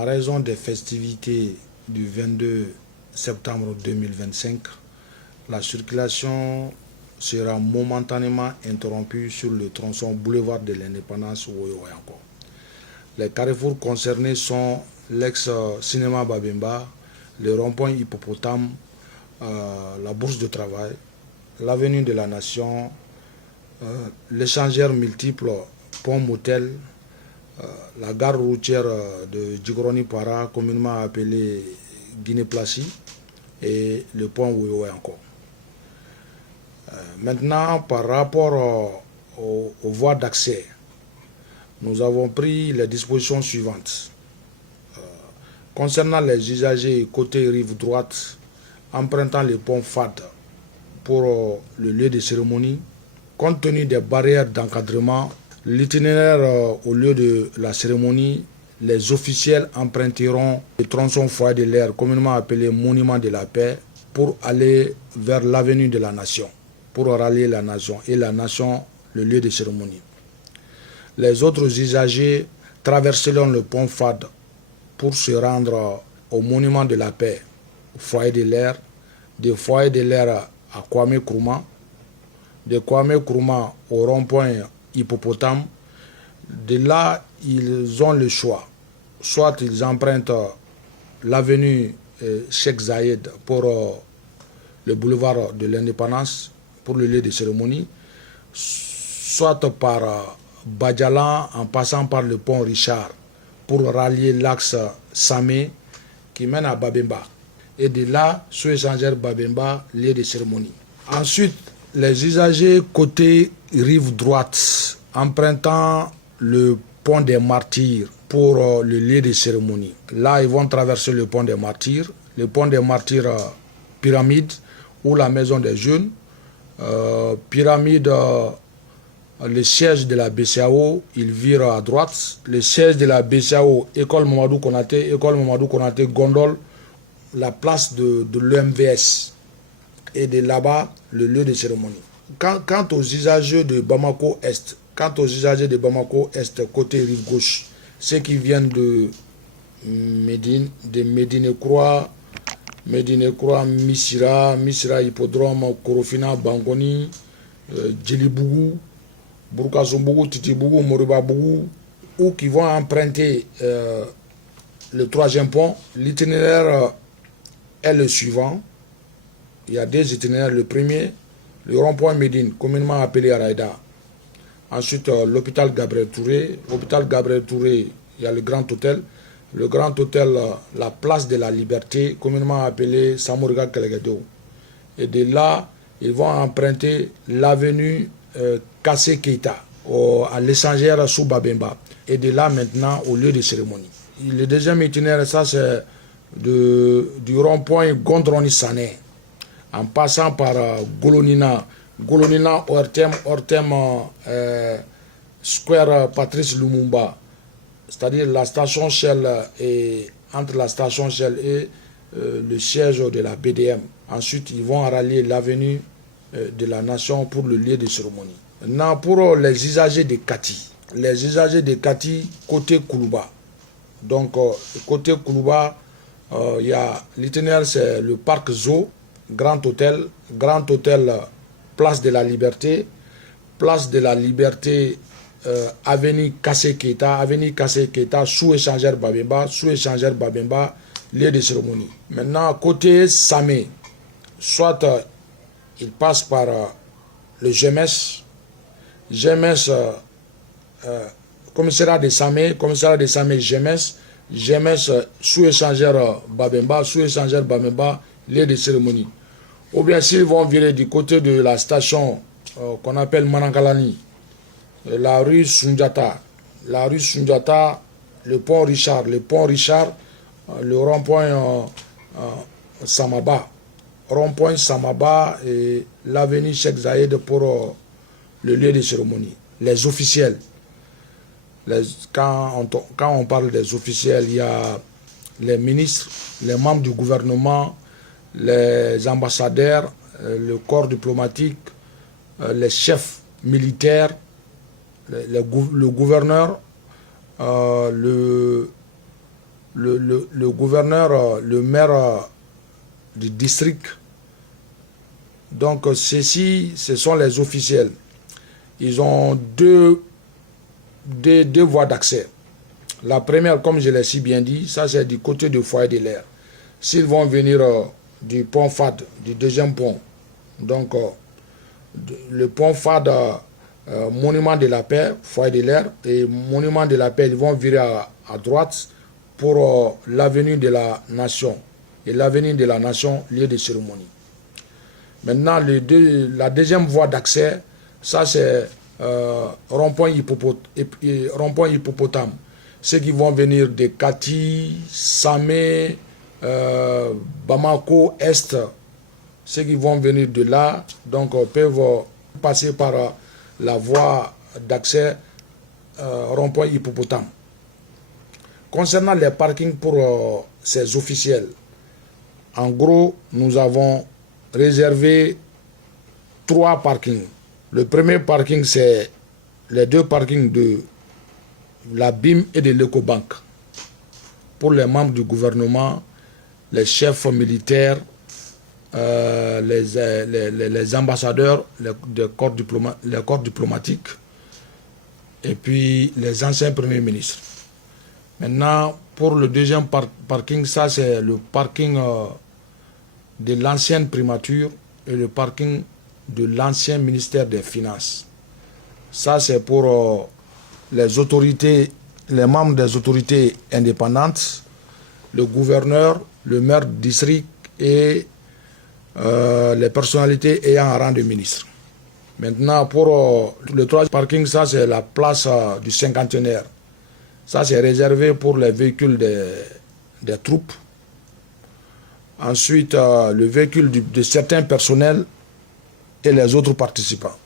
En raison des festivités du 22 septembre 2025, la circulation sera momentanément interrompue sur le tronçon boulevard de l'Indépendance Woyo-Wayanko. Les carrefours concernés sont l'ex-cinéma Babemba, le rond-point Hippopotame, la bourse de travail, l'avenue de la Nation, l'échangeur multiple Pont-Motel, la gare routière de Djigroni-Para, communément appelée Guinée-Placy, et le pont Woyo-Wayanko. Maintenant, par rapport aux voies d'accès, nous avons pris les dispositions suivantes. Concernant les usagers côté rive droite, empruntant le pont FAD pour le lieu de cérémonie, compte tenu des barrières d'encadrement, l'itinéraire au lieu de la cérémonie, les officiels emprunteront le tronçon Foyer de l'air, communément appelé Monument de la Paix, pour aller vers l'avenue de la Nation, pour rallier la Nation, et la Nation, le lieu de cérémonie. Les autres usagers traverseront le pont FAD pour se rendre au Monument de la Paix, au Foyer de l'air, du Foyer de l'air à Kwame Nkrumah, de Kwame Nkrumah au rond-point Hippopotame. De là, ils ont le choix. Soit ils empruntent l'avenue Cheikh Zayed pour le boulevard de l'Indépendance, pour le lieu de cérémonie, soit par Badjalan en passant par le pont Richard pour rallier l'axe Samé qui mène à Babemba. Et de là, sous échangeur Babemba, lieu de cérémonie. Ensuite, les usagers côté rive droite, empruntant le pont des Martyrs pour le lieu de cérémonie. Là, ils vont traverser le pont des Martyrs, Pyramide ou la maison des jeunes. Pyramide, le siège de la BCAO, il vire à droite. Le siège de la BCAO, École Mamadou Konaté, gondole, la place de l'EMVS. Et de là-bas, le lieu de cérémonie. Quant aux usagers de Bamako Est, côté rive gauche, ceux qui viennent de Médine Croix, Missira, Hippodrome, Korofina, Bangoni, Djelibougou, Bourkasombougou, Titibougou, Moribabougou, ou qui vont emprunter le troisième pont. L'itinéraire est le suivant. Il y a deux itinéraires. Le premier, le rond-point Médine, communément appelé Araïda. Ensuite, l'hôpital Gabriel Touré. L'hôpital Gabriel Touré, il y a le Grand Hôtel. Le Grand Hôtel, la place de la Liberté, communément appelée Samoriga Kelegedo. Et de là, ils vont emprunter l'avenue Kassé Keita, à l'échangeur sous Babemba. Et de là, maintenant, au lieu de cérémonie. Le deuxième itinéraire, ça, c'est du rond-point Gondroni Sané, en passant par Golonina, Ortem, Square Patrice Lumumba, c'est-à-dire la station Shell, et entre la station Shell et le siège de la BDM. Ensuite, ils vont rallier l'avenue de la Nation pour le lieu de cérémonie. Maintenant, pour les usagers de Kati, côté Koulouba. Donc, côté Koulouba, il y a l'itinéraire, c'est le parc Zoo, Grand Hôtel, Place de la Liberté, avenue Kassé Keita, sous échangeur Babemba, lieu de cérémonie. Maintenant, côté Samé, soit il passe par le GMS, commissariat de Samé, GMS, sous échangeur Babemba, lieu de cérémonie. Ou bien s'ils vont virer du côté de la station qu'on appelle Manangalani, la rue Sundiata, le pont Richard, le rond-point Samaba, et l'avenue Cheikh Zayed pour le lieu de cérémonie. Les officiels, quand on parle des officiels, il y a les ministres, les membres du gouvernement, les ambassadeurs, le corps diplomatique, les chefs militaires, le gouverneur, le gouverneur, le maire du district. Donc, ceci, ce sont les officiels. Ils ont deux voies d'accès. La première, comme je l'ai si bien dit, ça c'est du côté du foyer de l'air. S'ils vont venir du pont FAD, du deuxième pont, donc le pont FAD, monument de la paix, foyer de l'air, et monument de la paix, ils vont virer à droite pour l'avenue de la nation. Et l'avenue de la nation, lieu de cérémonie. Maintenant, la deuxième voie d'accès, ça c'est rond-point hippopotame. Ceux qui vont venir de Kati, Samé, Bamako, Est, ceux qui vont venir de là, donc peuvent passer par la voie d'accès rond-point hippopotame. Concernant les parkings pour ces officiels, en gros, nous avons réservé 3 parkings. Le premier parking, c'est les 2 parkings de la BIM et de l'Ecobank. Pour les membres du gouvernement, les chefs militaires, les ambassadeurs, les corps diplomatiques et puis les anciens premiers ministres. Maintenant, pour le deuxième parking, ça c'est le parking de l'ancienne primature et le parking de l'ancien ministère des Finances. Ça c'est pour les autorités, les membres des autorités indépendantes, le gouverneur, le maire du district et les personnalités ayant un rang de ministre. Maintenant, pour le troisième parking, ça c'est la place du cinquantenaire. Ça c'est réservé pour les véhicules des troupes. Ensuite, le véhicule de certains personnels et les autres participants.